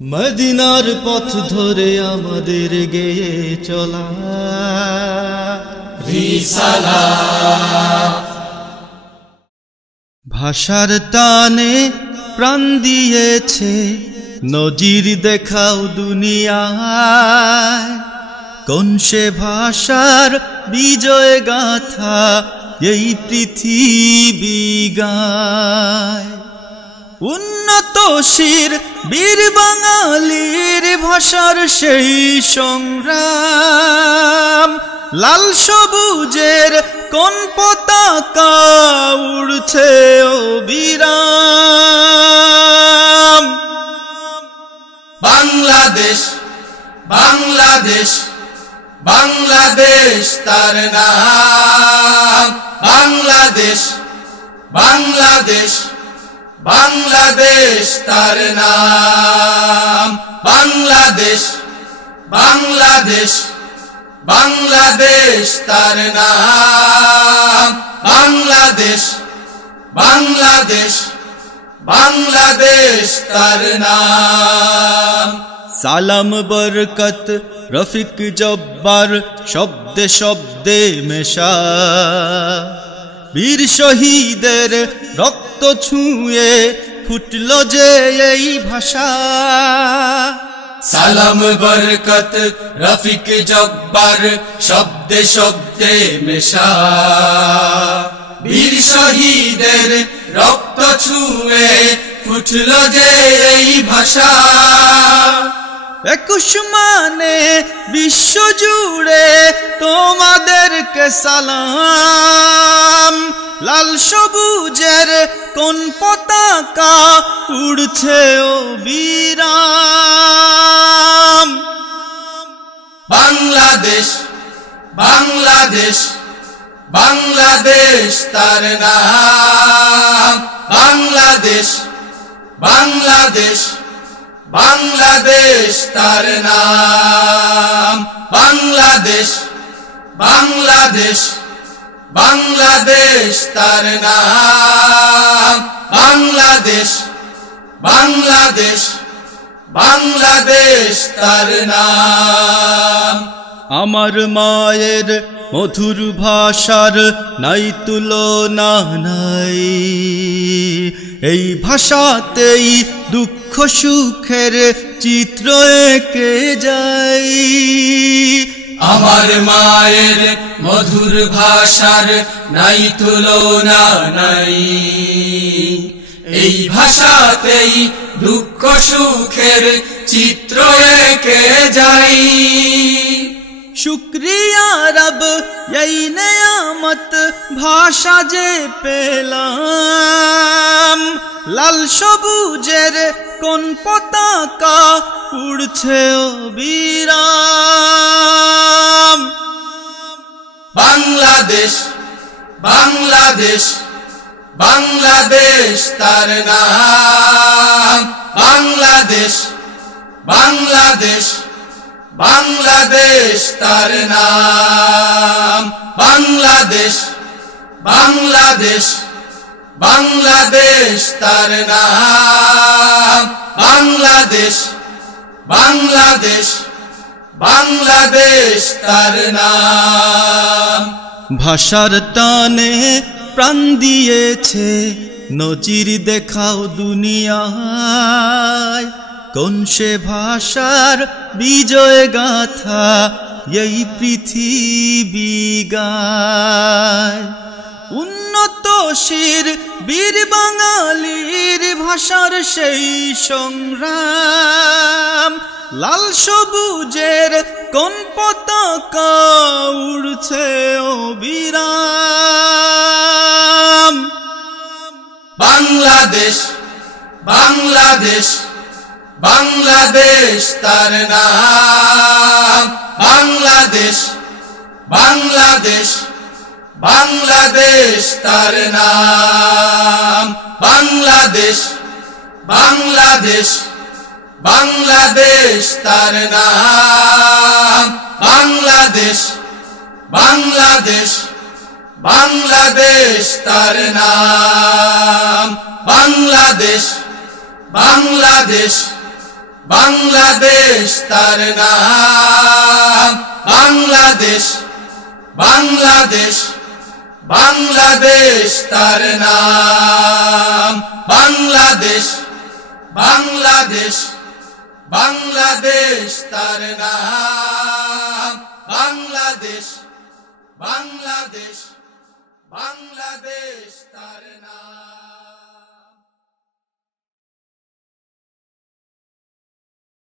মদিনার পথ ধরে আমাদের গেয়ে চলা রিসালাত। ভাষার টানে প্রাণ দিয়েছে, নজির দেখাও দুনিয়ায়। কোন সে ভাষার বিজয় গাথা এই পৃথিবী গায়। উন্নত শির বীর বাঙালির ভাষার সেই সংগ্রাম। লাল সবুজের কোন পতাকা উড়ছে অবিরাম। বাংলাদেশ বাংলাদেশ বাংলাদেশ তার নাম। বাংলাদেশ বাংলাদেশ বাংলাদেশ তার নাম। বাংলাদেশ বাংলাদেশ বাংলাদেশ তার নাম। বাংলাদেশ বাংলাদেশ বাংলাদেশ তার নাম। সালাম বরকত রফিক জব্বার শব্দে শব্দে মেশা। বীর শহীদের রক্ত ছুঁয়ে ফুটল যে এই ভাষা। সালাম বরকত রফিক জব্বার শব্দে শব্দে মেশা। বীর শহীদের রক্ত ছুঁয়ে ফুটল যে এই ভাষা। 21 মানে বিশ্ব জুড়ে তোমাদেরকে সালাম। লাল সবুজের কোন পতাকা উড়ছে অবিরাম। বাংলাদেশ বাংলাদেশ বাংলাদেশ তার নাম। বাংলাদেশ বাংলাদেশ বাংলাদেশ তার নাম। বাংলাদেশ বাংলাদেশ বাংলাদেশ তার নাম। বাংলাদেশ বাংলাদেশ বাংলাদেশ তার নাম। আমার মায়ের মধুর ভাষার নাই তুলনা নাই। এই ভাষাতেই দুঃখ সুখের চিত্র এঁকে যাই। আমার মায়ের মধুর ভাষার নাই তুলনা নাই। এই ভাষাতেই দুঃখ সুখের চিত্র এঁকে যাই। শুকরিয়া রব এই নেয়ামত ভাষা যে পেলাম। লাল সবুজের কোন পতাকা উড়ছে অবিরাম। বাংলাদেশ বাংলাদেশ বাংলাদেশ তার নাম। বাংলাদেশ বাংলাদেশ বাংলাদেশ তার নাম। বাংলাদেশ বাংলাদেশ বাংলাদেশ তার নাম। বাংলাদেশ বাংলাদেশ বাংলাদেশ তার নাম। ভাষার টানে প্রাণ দিয়েছে, নজির দেখাও দুনিয়ায়। কোন সে ভাষার বিজয় গাথা এই পৃথিবী গায়। উন্নত শির বীর বাঙালির ভাষার সেই সংগ্রাম। লাল সবুজের কোন পতাকা উড়ছে অবিরাম। বাংলাদেশ বাংলাদেশ বাংলাদেশ তার নাম। বাংলাদেশ বাংলাদেশ বাংলাদেশ তার নাম। বাংলাদেশ বাংলাদেশ বাংলাদেশ তার নাম। বাংলাদেশ বাংলাদেশ বাংলাদেশ তার নাম। বাংলাদেশ বাংলাদেশ বাংলাদেশ তার নাম বাংলাদেশ বাংলাদেশ বাংলাদেশ তার নাম বাংলাদেশ বাংলাদেশ বাংলাদেশ তার নাম বাংলাদেশ বাংলাদেশ বাংলাদেশ তার নাম।